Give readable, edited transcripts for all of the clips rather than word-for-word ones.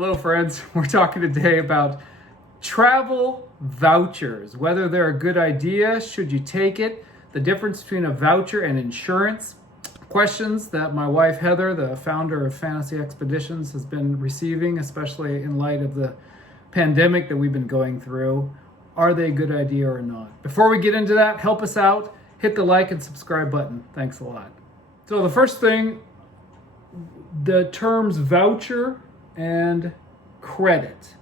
Hello, friends. We're talking today about travel vouchers, whether they're a good idea, should you take it, the difference between a voucher and insurance, questions that my wife Heather, the founder of Fantasy Expeditions, has been receiving, especially in light of the pandemic that we've been going through. Are they a good idea or not? Before we get into that, help us out. Hit the like and subscribe button. Thanks a lot. So the first thing, the terms voucher and credit.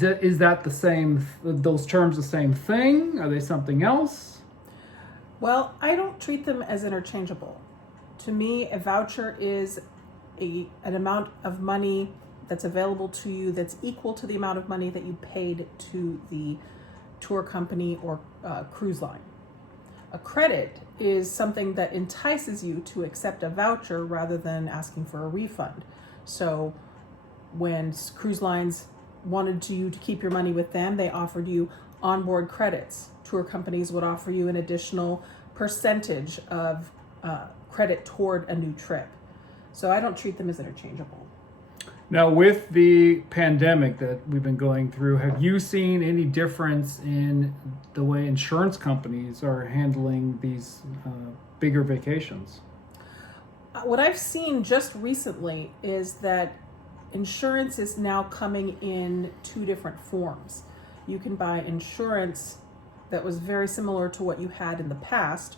Is that the same, those terms the same thing? Are they something else? Well, I don't treat them as interchangeable. To me, a voucher is an amount of money that's available to you that's equal to the amount of money that you paid to the tour company or cruise line. A credit is something that entices you to accept a voucher rather than asking for a refund. So when cruise lines wanted you to keep your money with them, they offered you onboard credits. Tour companies would offer you an additional percentage of credit toward a new trip. So I don't treat them as interchangeable. Now, with the pandemic that we've been going through, have you seen any difference in the way insurance companies are handling these bigger vacations? What I've seen just recently is that insurance is now coming in two different forms. You can buy insurance that was very similar to what you had in the past,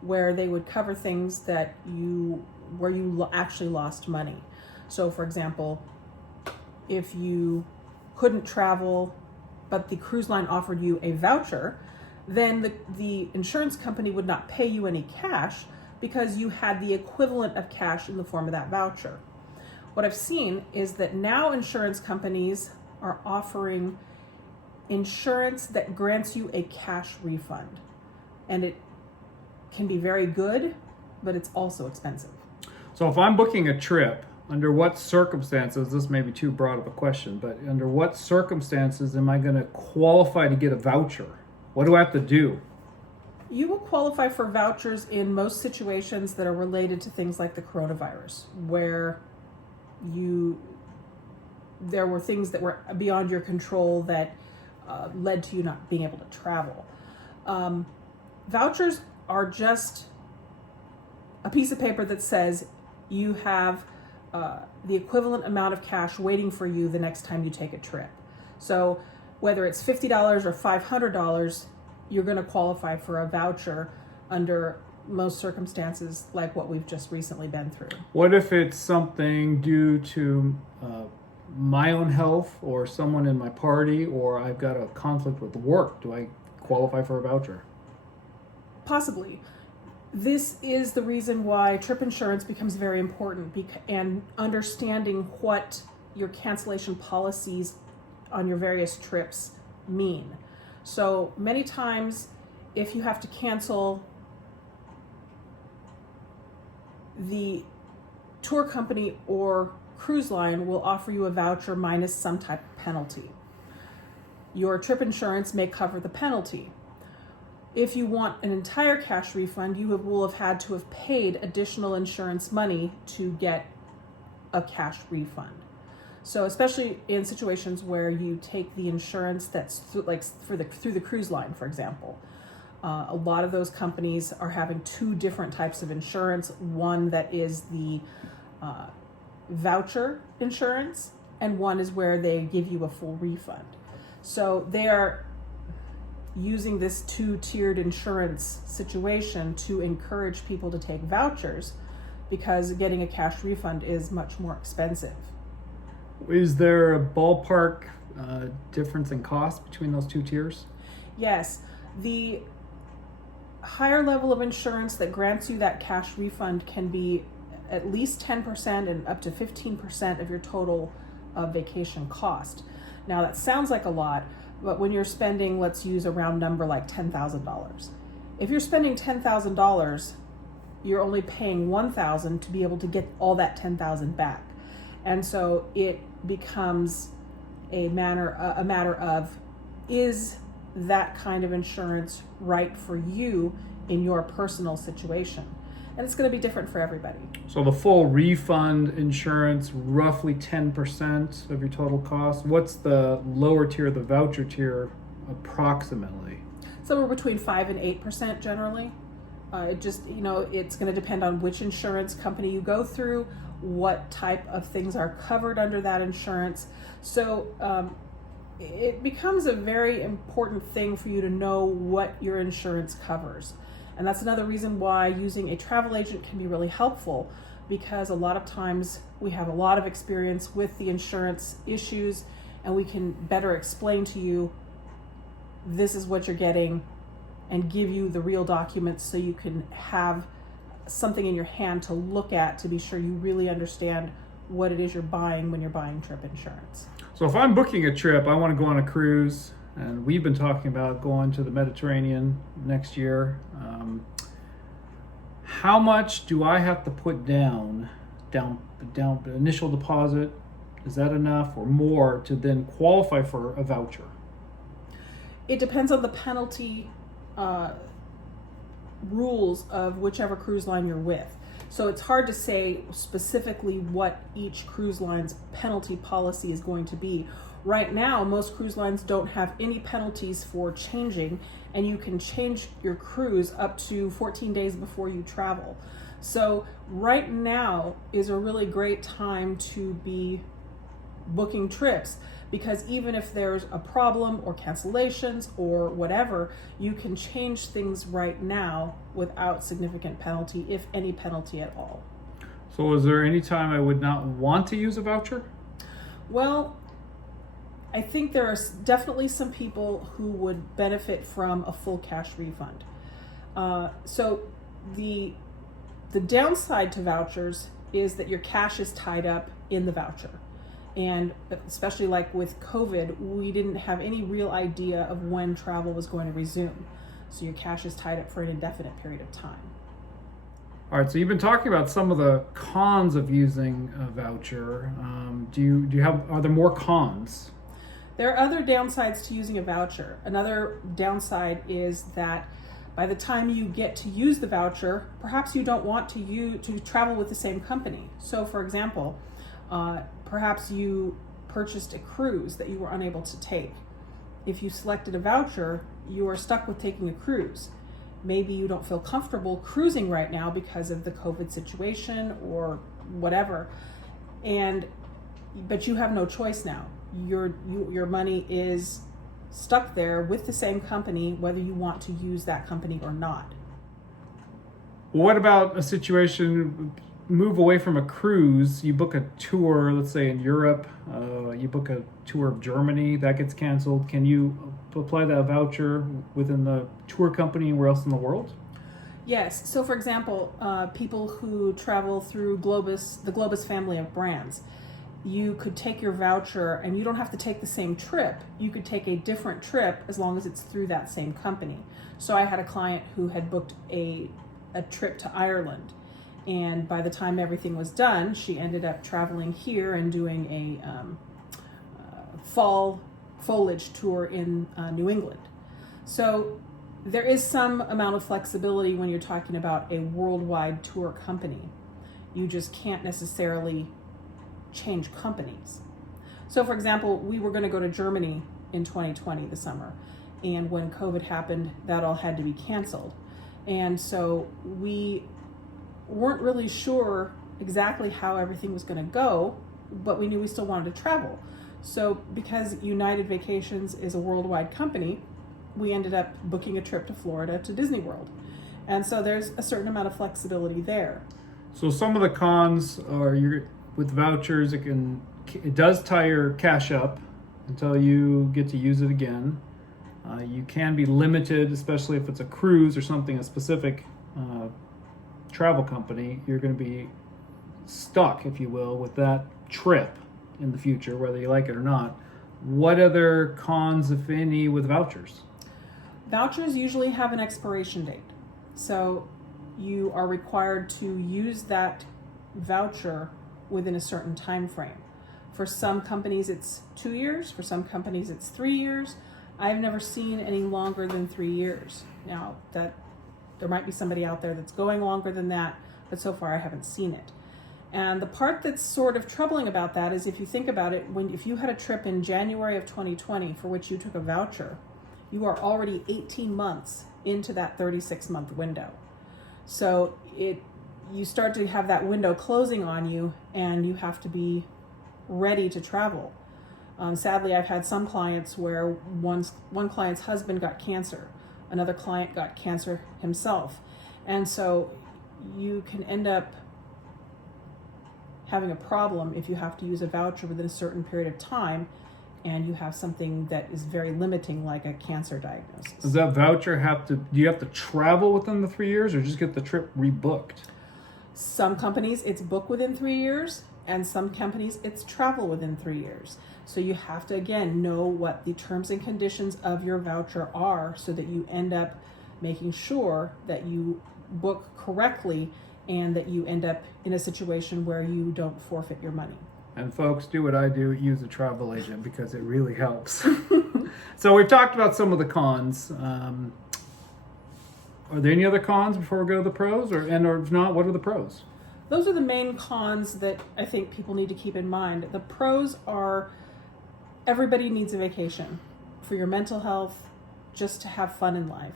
where they would cover things that where you actually lost money. So for example, if you couldn't travel, but the cruise line offered you a voucher, then the insurance company would not pay you any cash because you had the equivalent of cash in the form of that voucher. What I've seen is that now insurance companies are offering insurance that grants you a cash refund. And it can be very good, but it's also expensive. So if I'm booking a trip, under what circumstances, this may be too broad of a question, but under what circumstances am I going to qualify to get a voucher? What do I have to do? You will qualify for vouchers in most situations that are related to things like the coronavirus, where there were things that were beyond your control that led to you not being able to travel. Vouchers are just a piece of paper that says you have the equivalent amount of cash waiting for you the next time you take a trip. So whether it's $50 or $500, you're going to qualify for a voucher under most circumstances like what we've just recently been through. What if it's something due to my own health or someone in my party, or I've got a conflict with work? Do I qualify for a voucher? Possibly. This is the reason why trip insurance becomes very important, and understanding what your cancellation policies on your various trips mean. So many times, if you have to cancel, the tour company or cruise line will offer you a voucher minus some type of penalty. Your trip insurance may cover the penalty. If you want an entire cash refund, you will have had to have paid additional insurance money to get a cash refund. So especially in situations where you take the insurance that's through the cruise line, for example, a lot of those companies are having two different types of insurance. One that is the voucher insurance, and one is where they give you a full refund. So they are using this two-tiered insurance situation to encourage people to take vouchers, because getting a cash refund is much more expensive. Is there a ballpark difference in cost between those two tiers? Yes. The higher level of insurance that grants you that cash refund can be at least 10% and up to 15% of your total vacation cost. Now that sounds like a lot, but when you're spending, let's use a round number like $10,000. If you're spending $10,000, you're only paying $1,000 to be able to get all that $10,000 back. And so it becomes a matter of, is that kind of insurance right for you in your personal situation? and it's going to be different for everybody. So the full refund insurance, roughly 10% of your total cost. What's the lower tier, the voucher tier, approximately? Somewhere between 5 and 8% generally. It just, it's going to depend on which insurance company you go through, what type of things are covered under that insurance. So it becomes a very important thing for you to know what your insurance covers. And that's another reason why using a travel agent can be really helpful, because a lot of times we have a lot of experience with the insurance issues, and we can better explain to you, this is what you're getting, and give you the real documents so you can have something in your hand to look at to be sure you really understand what it is you're buying when you're buying trip insurance. So if I'm booking a trip, I want to go on a cruise, and we've been talking about going to the Mediterranean next year. How much do I have to put down initial deposit? Is that enough or more to then qualify for a voucher? It depends on the penalty rules of whichever cruise line you're with. So it's hard to say specifically what each cruise line's penalty policy is going to be. Right now, most cruise lines don't have any penalties for changing, and you can change your cruise up to 14 days before you travel. So right now is a really great time to be booking trips, because even if there's a problem or cancellations or whatever, you can change things right now without significant penalty, if any penalty at all. So is there any time I would not want to use a voucher? Well, I think there are definitely some people who would benefit from a full cash refund. So the downside to vouchers is that your cash is tied up in the voucher. And especially like with COVID, we didn't have any real idea of when travel was going to resume. So your cash is tied up for an indefinite period of time. All right, so you've been talking about some of the cons of using a voucher. Are there more cons? There are other downsides to using a voucher. Another downside is that by the time you get to use the voucher, perhaps you don't want to travel with the same company. So for example, perhaps you purchased a cruise that you were unable to take. If you selected a voucher, you are stuck with taking a cruise. Maybe you don't feel comfortable cruising right now because of the COVID situation or whatever, but you have no choice now. Your money is stuck there with the same company, whether you want to use that company or not. What about a situation, move away from a cruise, you book a tour, let's say in Europe, you book a tour of Germany, that gets canceled. Can you apply that voucher within the tour company anywhere else in the world? Yes. So for example, people who travel through the Globus family of brands, you could take your voucher and you don't have to take the same trip. You could take a different trip as long as it's through that same company. So I had a client who had booked a trip to Ireland, and by the time everything was done, she ended up traveling here and doing a fall foliage tour in New England. So there is some amount of flexibility when you're talking about a worldwide tour company. You just can't necessarily change companies. So for example, we were going to go to Germany in 2020 this summer, and when COVID happened, that all had to be canceled. And so we weren't really sure exactly how everything was going to go, but we knew we still wanted to travel. So because United Vacations is a worldwide company, we ended up booking a trip to Florida to Disney World. And so there's a certain amount of flexibility there. So some of the cons are with vouchers, it does tie your cash up until you get to use it again. You can be limited, especially if it's a cruise or something, a specific travel company. You're going to be stuck, if you will, with that trip in the future, whether you like it or not. What other cons, if any, with vouchers? Vouchers usually have an expiration date. So you are required to use that voucher within a certain time frame. For some companies it's 2 years, for some companies it's 3 years. I've never seen any longer than 3 years. Now that There might be somebody out there that's going longer than that, but so far I haven't seen it. And the part that's sort of troubling about that is if you think about it, if you had a trip in January of 2020 for which you took a voucher, you are already 18 months into that 36-month window. So you start to have that window closing on you, and you have to be ready to travel. Sadly, I've had some clients where one client's husband got cancer, another client got cancer himself, and so you can end up having a problem if you have to use a voucher within a certain period of time and you have something that is very limiting, like a cancer diagnosis. Does that voucher do you have to travel within the 3 years, or just get the trip rebooked? Some companies it's book within 3 years, and some companies it's travel within 3 years. So you have to, again, know what the terms and conditions of your voucher are so that you end up making sure that you book correctly and that you end up in a situation where you don't forfeit your money. And folks, do what I do, use a travel agent, because it really helps. So we've talked about some of the cons. Are there any other cons before we go to the pros? Or if not, what are the pros? Those are the main cons that I think people need to keep in mind. The pros are everybody needs a vacation for your mental health, just to have fun in life.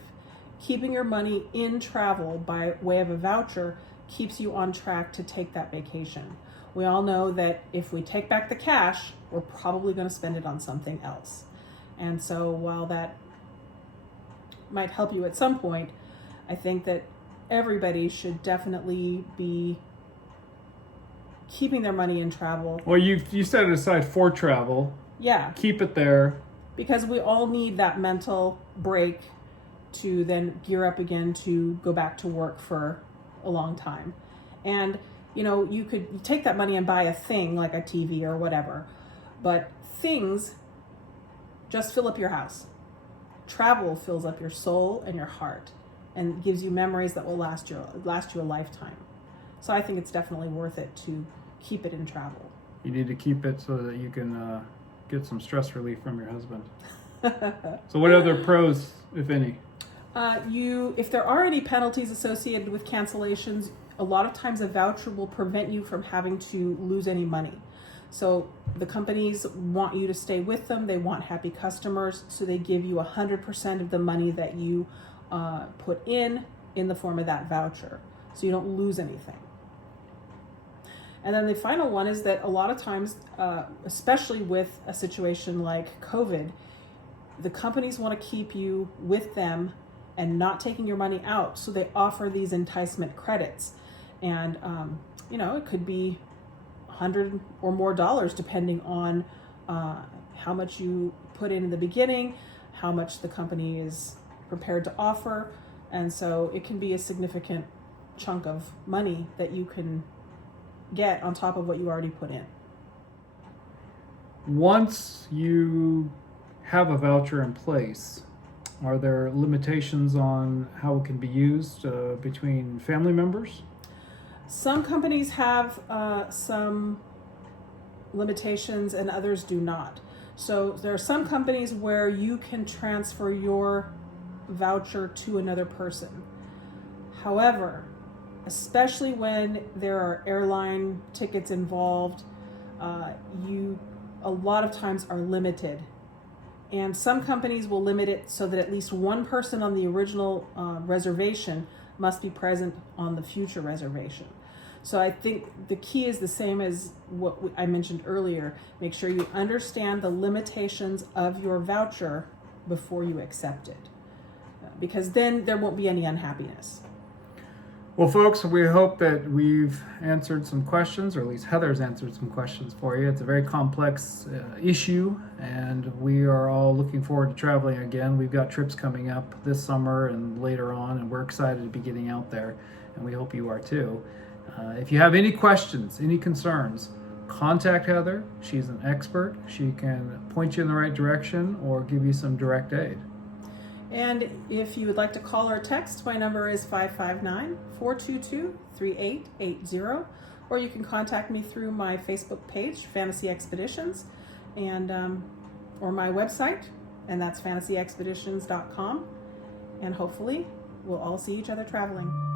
Keeping your money in travel by way of a voucher keeps you on track to take that vacation. We all know that if we take back the cash, we're probably going to spend it on something else. And so while that might help you at some point, I think that everybody should definitely be keeping their money in travel. Well, you set it aside for travel. Yeah. Keep it there. Because we all need that mental break to then gear up again to go back to work for a long time. And you could take that money and buy a thing like a TV or whatever, but things just fill up your house. Travel fills up your soul and your heart and gives you memories that will last you a lifetime. So I think it's definitely worth it to keep it in travel. You need to keep it so that you can get some stress relief from your husband. So what other pros, if any? If there are any penalties associated with cancellations, a lot of times a voucher will prevent you from having to lose any money. So the companies want you to stay with them. They want happy customers. So they give you 100% of the money that you put in the form of that voucher. So you don't lose anything. And then the final one is that a lot of times, especially with a situation like COVID, the companies want to keep you with them and not taking your money out. So they offer these enticement credits. And, it could be $100 or more depending on how much you put in the beginning, how much the company is prepared to offer. And so it can be a significant chunk of money that you can get on top of what you already put in. Once you have a voucher in place, are there limitations on how it can be used between family members? Some companies have some limitations and others do not. So there are some companies where you can transfer your voucher to another person. However, especially when there are airline tickets involved, you a lot of times are limited. And some companies will limit it so that at least one person on the original reservation must be present on the future reservation. So I think the key is the same as what I mentioned earlier. Make sure you understand the limitations of your voucher before you accept it, because then there won't be any unhappiness. Well, folks, we hope that we've answered some questions, or at least Heather's answered some questions for you. It's a very complex issue, and we are all looking forward to traveling again. We've got trips coming up this summer and later on, and we're excited to be getting out there, and we hope you are too. If you have any questions, any concerns, contact Heather. She's an expert. She can point you in the right direction or give you some direct aid. And if you would like to call or text, my number is 559-422-3880, or you can contact me through my Facebook page, Fantasy Expeditions, and or my website, and that's fantasyexpeditions.com. And hopefully we'll all see each other traveling.